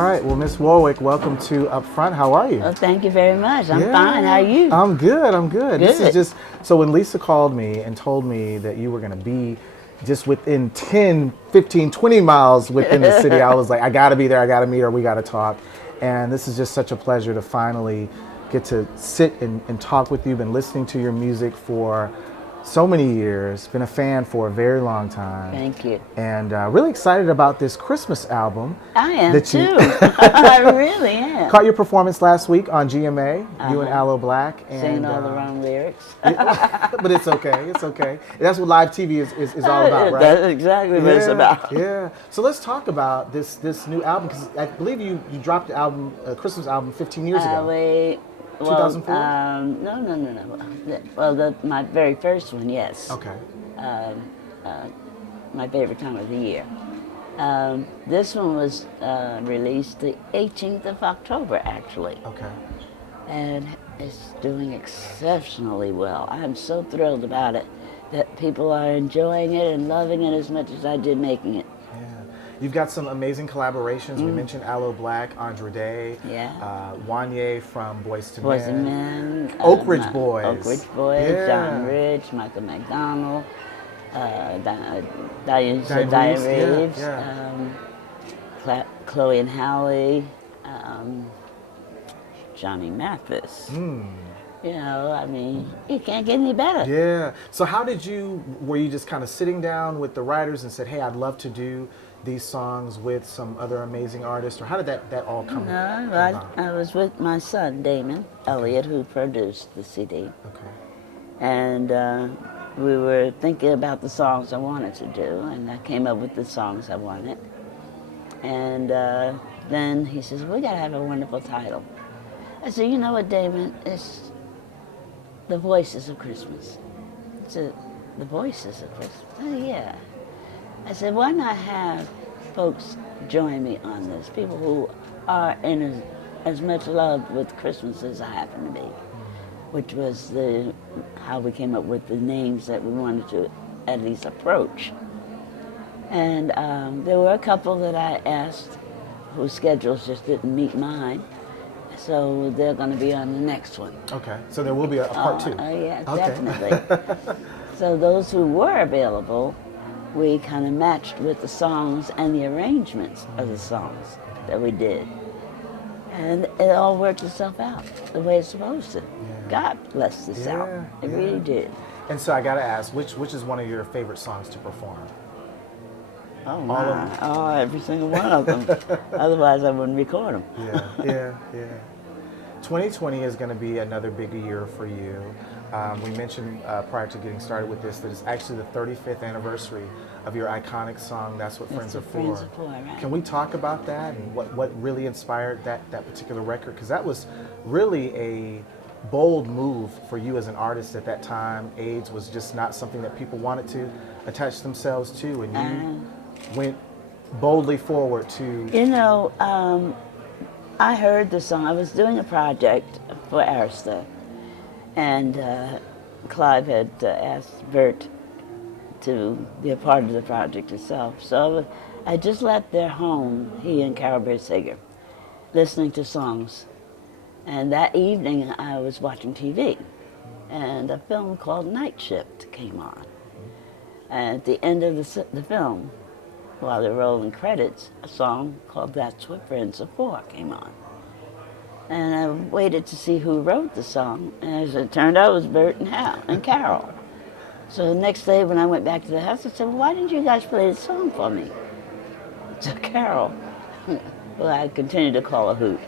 All right. Well, Miss Warwick, welcome to Upfront. How are you? Well, thank you very much. I'm fine. How are you? I'm good. I'm good. This is Good. just so when Lisa called me and told me that you were going to be just within 10, 15, 20 miles within the city, I was like, I got to be there. I got to meet her. We got to talk. And this is just such a pleasure to finally get to sit and talk with you. Been listening to your music for so many years. Been a fan for a very long time. Thank you. And really excited about this Christmas album. I am that you- too. I really am. Caught your performance last week on GMA, you and Aloe Black. And, Singing all the wrong lyrics. but it's okay, it's okay. That's what live TV is all about, right? That's exactly what it's about. Yeah. So let's talk about this new album, because I believe you dropped the album, a Christmas album 15 years ago. Wait. Well, 2004? No. Well, my very first one, yes. Okay. My favorite time of the year. This one was released the 18th of October, actually. Okay. And it's doing exceptionally well. I'm so thrilled about it that people are enjoying it and loving it as much as I did making it. Yeah. You've got some amazing collaborations. We mentioned Aloe Black, Andre Day, Wanye from Boyz II Boys and Men, Men. Oak Ridge Boys. Oak Ridge Boys, Yeah. John Rich, Michael McDonald, Diane Reeves, Reeves, yeah. Chloe and Hallie, Johnny Mathis. You know, I mean, you can't get any better. Yeah. So were you just kind of sitting down with the writers and said, hey, I'd love to do these songs with some other amazing artists, or how did that all come about? I was with my son, Damon Elliott, who produced the CD. Okay. And we were thinking about the songs I wanted to do, and I came up with the songs I wanted. And then he says, we gotta have a wonderful title. I said, you know what, Damon, it's The Voices of Christmas. I said, The Voices of Christmas? Oh, yeah. I said, why not have folks join me on this, people who are in as much love with Christmas as I happen to be, which was how we came up with the names that we wanted to at least approach. And there were a couple that I asked whose schedules just didn't meet mine, so they're going to be on the next one. Okay, so there will be a part two. Yeah, Okay. definitely. So those who were available, we kind of matched with the songs and the arrangements of the songs that we did. And it all worked itself out the way it's supposed to. Yeah. God bless this album. It really did. And so I got to ask, which is one of your favorite songs to perform? Oh, my. Oh, every single one of them. Otherwise, I wouldn't record them. Yeah. 2020 is going to be another big year for you. We mentioned prior to getting started with this that it's actually the 35th anniversary of your iconic song, That's What Friends Are For. Friends Are For, right. Can we talk about that and what really inspired that particular record? Because that was really a bold move for you as an artist at that time. AIDS was just not something that people wanted to attach themselves to, and you went boldly forward to... You know, I heard the song. I was doing a project for Arista, and Clive had asked Bert to be a part of the project itself. So I just left their home, he and Carol Bersager, listening to songs. And that evening I was watching TV, and a film called Night Shift came on. And at the end of the film, while they're rolling credits, a song called That's What Friends Are For came on. And I waited to see who wrote the song, and as it turned out, it was Bert and Hal and Carol. So the next day when I went back to the house, I said, well, why didn't you guys play the song for me? So Carol, well, I continued to call a hoot,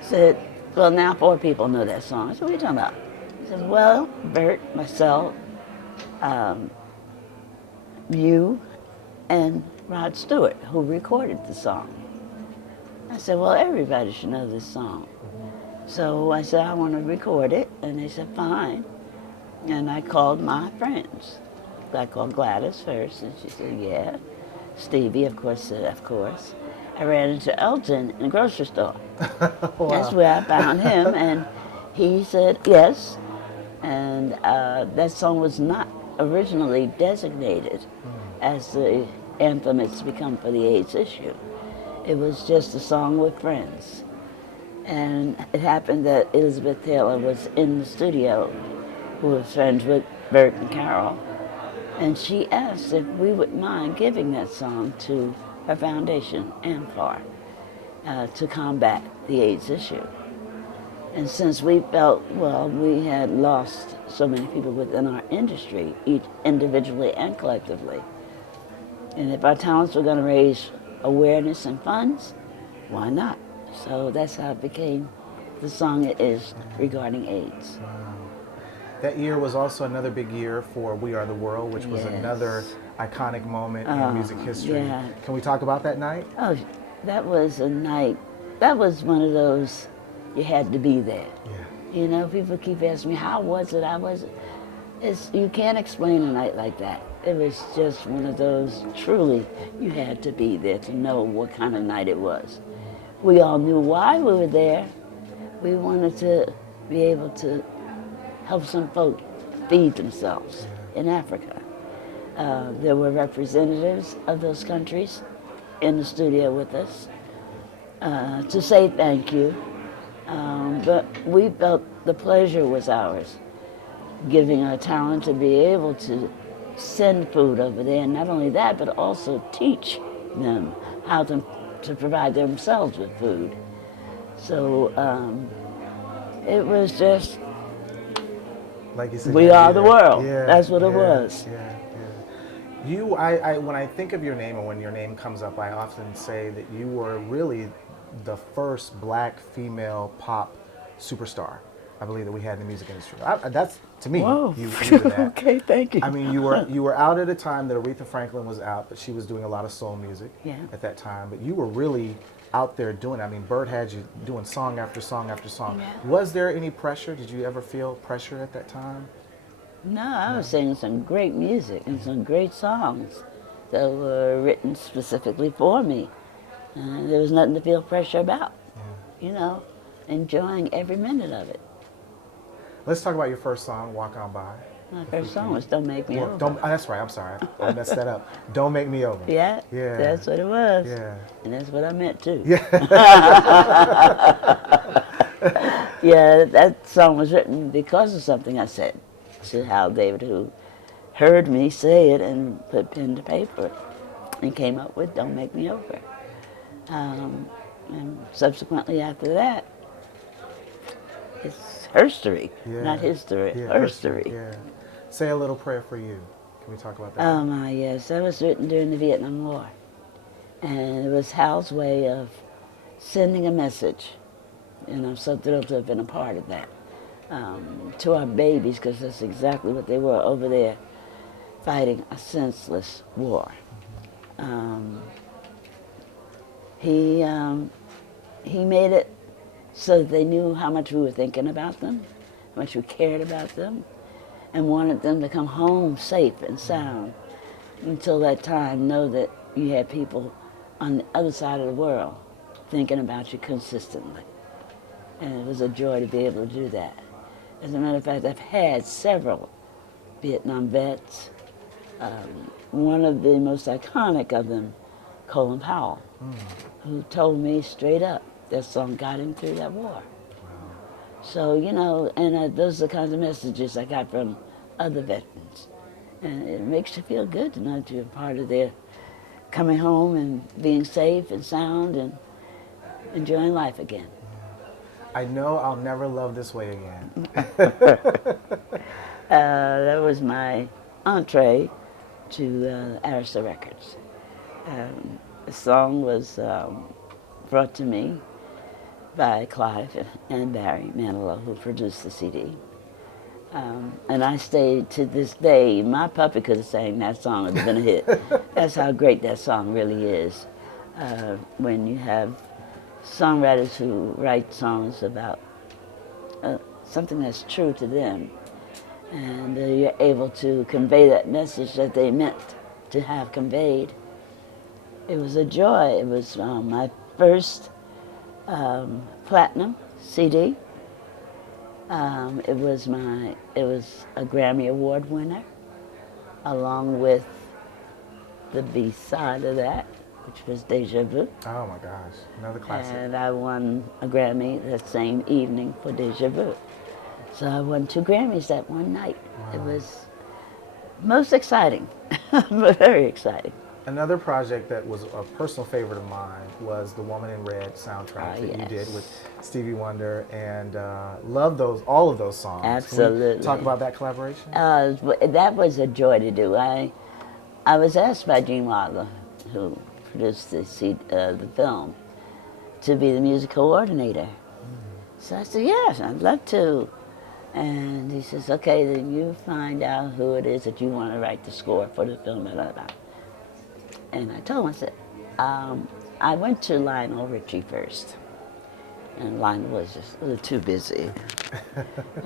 said, well, now 4 people know that song. I said, what are you talking about? He said, well, Bert, myself, you, and Rod Stewart, who recorded the song. I said, well, everybody should know this song. So I said, I want to record it, and they said, fine. And I called my friends. I called Gladys first, and she said, yeah. Stevie, of course, said, of course. I ran into Elton in the grocery store. Wow. That's where I found him, and he said, yes. And that song was not originally designated as the anthem it's become for the AIDS issue. It was just a song with friends. And it happened that Elizabeth Taylor was in the studio, who was friends with Bert and Carol. And she asked if we would mind giving that song to her foundation, AMFAR, to combat the AIDS issue. And since we felt, well, we had lost so many people within our industry, each individually and collectively, and if our talents were going to raise awareness and funds, why not? So that's how it became the song it is regarding AIDS. That year was also another big year for We Are the World, which was Yes. another iconic moment in music history. yeah. Can we talk about that night? Oh, that was a night, that was one of those, you had to be there. Yeah. You know, people keep asking me, how was it? You can't explain a night like that. It was just one of those, truly, you had to be there to know what kind of night it was. We all knew why we were there. We wanted to be able to help some folk feed themselves in Africa. There were representatives of those countries in the studio with us to say thank you. But we felt the pleasure was ours, giving our talent to be able to send food over there, and not only that, but also teach them how to provide themselves with food. So it was just, Like you said, we you had are to the be there. world. That's what it was. When I think of your name, and when your name comes up, I often say that you were really the first black female pop superstar, I believe, that we had in the music industry. That's, to me, Whoa. you were that. Okay, thank you. I mean, you were out at a time that Aretha Franklin was out, but she was doing a lot of soul music at that time. But you were really out there doing it. I mean, Bert had you doing song after song after song. Yeah. Was there any pressure? Did you ever feel pressure at that time? No, I was singing some great music and some great songs that were written specifically for me. There was nothing to feel pressure about. You know, enjoying every minute of it. Let's talk about your first song, Walk On By. My first song was Don't Make Me Over. That's right, I'm sorry. I messed that up. Don't Make Me Over. Yeah, Yeah. that's what it was. Yeah. And that's what I meant too. Yeah. Yeah, that song was written because of something I said to Hal David, who heard me say it and put pen to paper and came up with Don't Make Me Over. And subsequently after that, it's herstory, not history, herstory. Yeah. Say a Little Prayer for You. Can we talk about that? Oh my, yes, that was written during the Vietnam War. And it was Hal's way of sending a message, and I'm so thrilled to have been a part of that, to our babies, because that's exactly what they were over there, fighting a senseless war. He made it so that they knew how much we were thinking about them, how much we cared about them, and wanted them to come home safe and sound. Until that time, know that you had people on the other side of the world thinking about you consistently. And it was a joy to be able to do that. As a matter of fact, I've had several Vietnam vets. One of the most iconic of them, Colin Powell, who told me straight up that song got him through that war. So, you know, and those are the kinds of messages I got from other veterans. And it makes you feel good to know that you're part of their coming home and being safe and sound and enjoying life again. I know I'll never love this way again. That was my entree to Arista Records. The song was brought to me by Clive and Barry Manilow, who produced the CD. And I stayed to this day. My puppy could have sang that song, it would have been a hit. That's how great that song really is. When you have songwriters who write songs about something that's true to them, and you're able to convey that message that they meant to have conveyed. It was a joy. It was my first platinum CD. It was a Grammy Award winner, along with the B-side of that, which was Deja Vu. Oh my gosh, another classic. And I won a Grammy that same evening for Deja Vu. So I won 2 Grammys that one night. It was most exciting, very exciting. Another project that was a personal favorite of mine was the Woman in Red soundtrack that you did with Stevie Wonder, and love all of those songs. Absolutely. Can we talk about that collaboration? That was a joy to do. I was asked by Gene Wilder, who produced the film, to be the music coordinator. So I said, yes, I'd love to. And he says, okay, then you find out who it is that you want to write the score for the film. Blah, blah, blah. And I told him, I said, I went to Lionel Richie first. And Lionel was just a little too busy.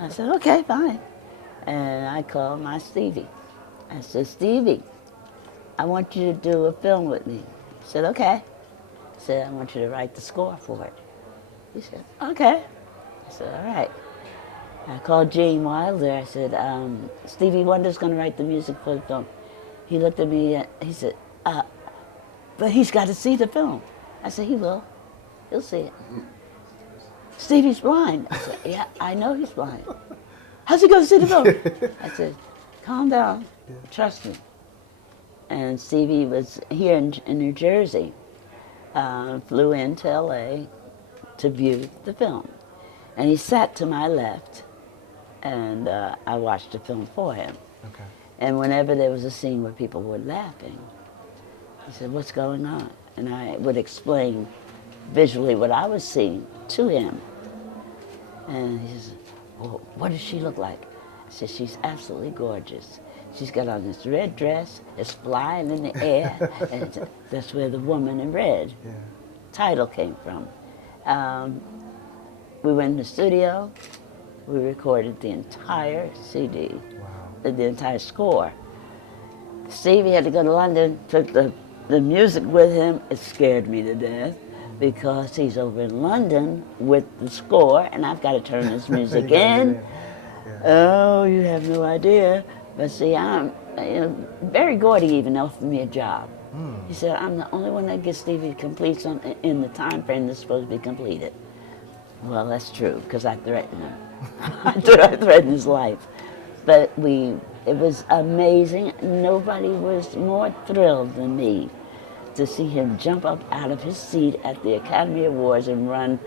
I said, okay, fine. And I called my Stevie. I said, Stevie, I want you to do a film with me. He said, okay. I said, I want you to write the score for it. He said, okay. I said, all right. I called Gene Wilder. I said, Stevie Wonder's going to write the music for the film. He looked at me, he said, but he's got to see the film. I said, he will. He'll see it. Stevie's blind. I said, yeah, I know he's blind. How's he going to see the film? I said, calm down. Trust me. And Stevie was here in New Jersey, flew into LA to view the film. And he sat to my left, and I watched the film for him. Okay. And whenever there was a scene where people were laughing, he said, what's going on? And I would explain visually what I was seeing to him. And he said, well, what does she look like? I said, she's absolutely gorgeous. She's got on this red dress, it's flying in the air, and that's where the Woman in Red title came from. We went in the studio, we recorded the entire CD, the entire score. Stevie had to go to London, took the music with him. It scared me to death because he's over in London with the score, and I've got to turn this music in. Oh, you have no idea. But see, Barry Gordy even offered me a job. He said, I'm the only one that gets Stevie to complete something in the time frame that's supposed to be completed. Well, that's true, because I threatened him. I threatened his life. But it was amazing. Nobody was more thrilled than me to see him jump up out of his seat at the Academy Awards and run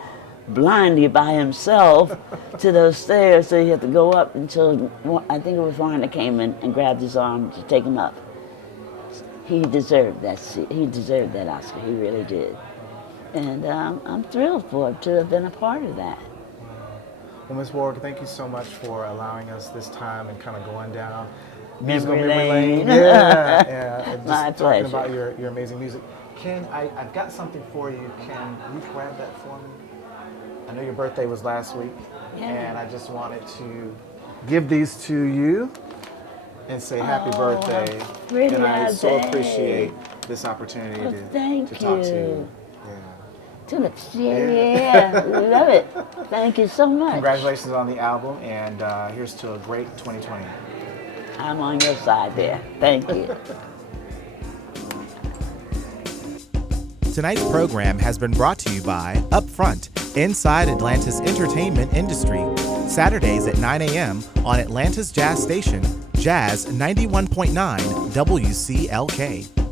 blindly by himself to those stairs. So he had to go up until, I think it was Warwick came in and grabbed his arm to take him up. He deserved that seat. He deserved that Oscar. He really did. And I'm thrilled to have been a part of that. Well, Ms. Warwick, thank you so much for allowing us this time and kind of going down Memory lane. Yeah. And just My talking pleasure. about your amazing music. I've got something for you. Can you grab that for me? I know your birthday was last week, and I just wanted to give these to you and say happy birthday. Pretty and I so day. appreciate this opportunity to talk to you. Tulips, yeah, love it. Thank you so much. Congratulations on the album, and here's to a great 2020. I'm on your side there. Thank you. Tonight's program has been brought to you by UPFRONT, inside Atlanta's entertainment industry. Saturdays at 9 a.m. on Atlanta's Jazz Station, Jazz 91.9 WCLK.